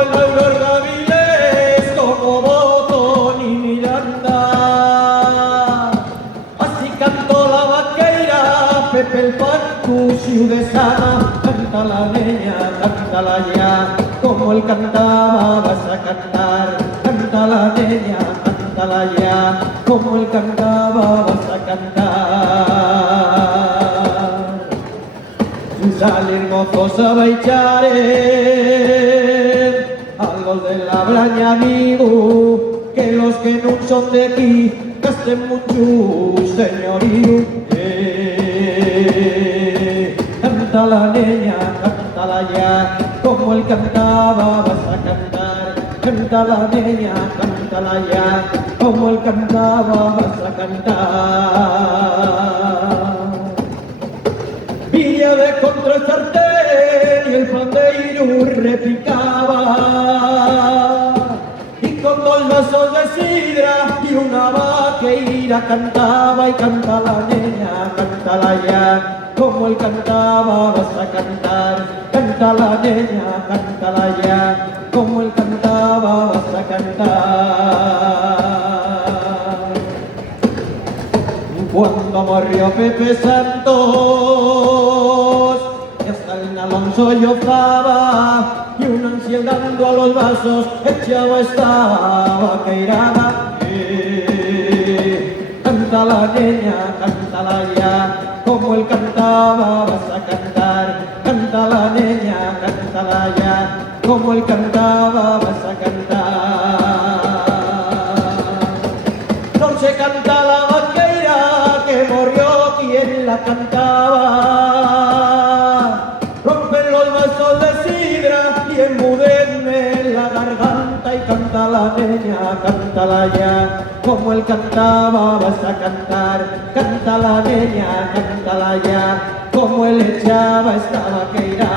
como el Aurora Gaviles, como Botón y Miranda. Así cantó la vaqueira, Pepe el Pancu, ciudadana. Cántala niña, cántala ya, como él cantaba vas a cantar. Cántala niña, cántala ya, como él cantaba vas a cantar. Salir mozos a bailar a los de la braña amigo, que los que no son de aquí gasten mucho, señorío. Cántala niña, cántala ya, como él cantaba vas a cantar. Cántala niña, cántala ya, como él cantaba vas a cantar. Villa de contra el sartén y el pandeiro repicaba, y con 2 vasos de sidra y una vaqueira cantaba. Y canta la niña, cántala ya, como él cantaba vas a cantar. Canta la niña, cántala ya, como él cantaba vas a cantar. Cuando murió Pepe Santos, y hasta el Alonso lloraba, y un anciano dando a los vasos echaba esta vaqueirada. Canta la niña, cántala ya, como él cantaba vas a cantar. Canta la niña, cántala ya, como él cantaba vas a cantar. No se canta la vaqueira que murió quien la cantaba. Rompen los vasos de sidra y enmudecen la garganta. Y canta la niña, cántala ya, como él cantaba vas a cantar. Canta la niña, cántala ya, como él echaba esta vaqueira.